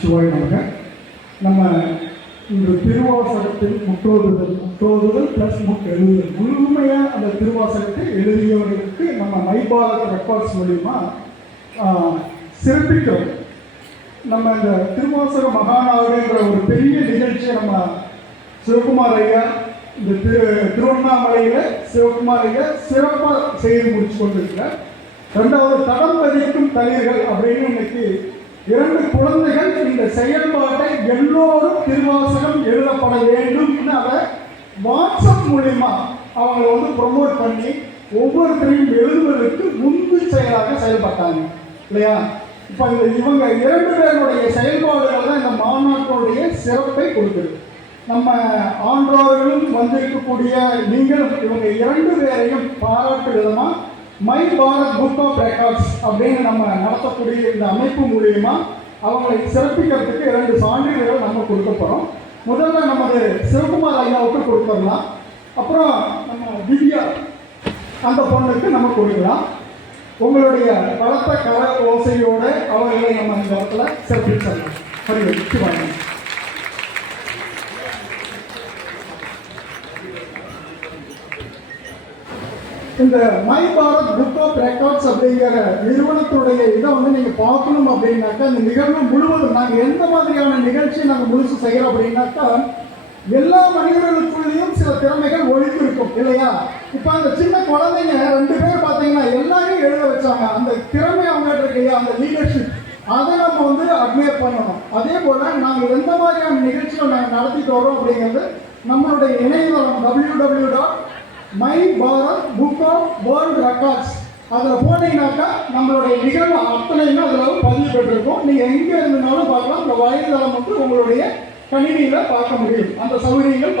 சிவாய் நமக்கு நம்ம இந்த திருவாசகத்தில் முற்றோதுதல் ப்ளஸ் எழுதுதல் முழுமையாக அந்த திருவாசகத்தை எழுதியவர்களுக்கு நம்ம மைபாரத் ரெக்கார்ட்ஸ் மூலிமா சிறப்பிக்கிறோம். நம்ம இந்த திருவாசக மகாநாடுங்கிற ஒரு பெரிய நிகழ்ச்சியை நம்ம சிவகுமார் ஐயா இந்த திருவண்ணாமலையில் சிவகுமார் ஐயா சிறப்பாக செய்து முடிச்சு கொண்டிருக்கிறார். ரெண்டாவது தடம் பதிக்கும் தளிர்கள் அப்படின்னு இன்னைக்கு 2 குழந்தைகள் இந்த செயல்பாட்டை எல்லோரும் திருவாசகம் எழுதப்பட வேண்டும் அதை வாட்ஸ்அப் மூலிமா அவங்களை ப்ரொமோட் பண்ணி ஒவ்வொருத்தரையும் எழுதுவதற்கு முன்பு செயலாக செயல்பட்டாங்க இல்லையா. இப்போ இவங்க 2 பேருடைய செயல்பாடுகள் தான் இந்த மாநாட்டினுடைய சிறப்பை கொடுக்குது. நம்ம ஆன்றோர்களும் வந்திருக்கக்கூடிய நீங்களும் இவங்க 2 பேரையும் பாராட்டு விதமாக my Bharat book of records அப்படின்னு நம்ம நடத்தக்கூடிய இந்த அமைப்பு மூலியமா அவங்களை சிறப்பிக்கிறதுக்கு 2 சான்றிதழ்கள் நம்ம கொடுக்க போகிறோம். முதல்ல நமது சிவகுமார் ஐயாவுக்கு கொடுத்துடலாம். அப்புறம் நம்ம திவ்யா அந்த பொண்ணுக்கு நம்ம கொடுக்கலாம். உங்களுடைய பலத்த கர ஓசையோடு அவர்களை நம்ம இந்த இடத்துல சிறப்பிச்சிடலாம். வாங்க. இந்த my Bharat book of records அப்படிங்கிற நிறுவனத்துடைய இதை நீங்கள் பார்க்கணும் அப்படின்னாக்கா இந்த நிகழ்வு முழுவதும் நாங்கள் எந்த மாதிரியான நிகழ்ச்சியை நாங்கள் முழுசு செய்கிறோம் அப்படின்னாக்கா எல்லா மனிதர்களுக்குள்ளேயும் சில திறமைகள் ஒழித்து இருக்கும் இல்லையா. இப்போ அந்த சின்ன குழந்தைங்க 2 பேர் பார்த்தீங்கன்னா எல்லாரையும் எழுத வச்சாங்க. அந்த திறமை அவங்ககிட்ட இருக்கையா அந்த லீடர்ஷிப் அதை நம்ம அட்மையர் பண்ணணும். அதே போல் நாங்கள் எந்த மாதிரியான நிகழ்ச்சிகளை நாங்கள் நடத்திட்டு வரோம் அப்படிங்கிறது நம்மளுடைய இணையதளம் www.myBharat Book of World Records அதில் போனீங்கன்னாக்கா நம்மளுடைய நிகழ்வு அத்தனையுமே அதில் பதிவு பெற்றிருக்கும். நீங்கள் எங்கே இருந்தாலும் பார்க்கலாம். இந்த வலைதளம் உங்களுடைய கணினியில் பார்க்க முடியும். அந்த சௌகரியங்கள்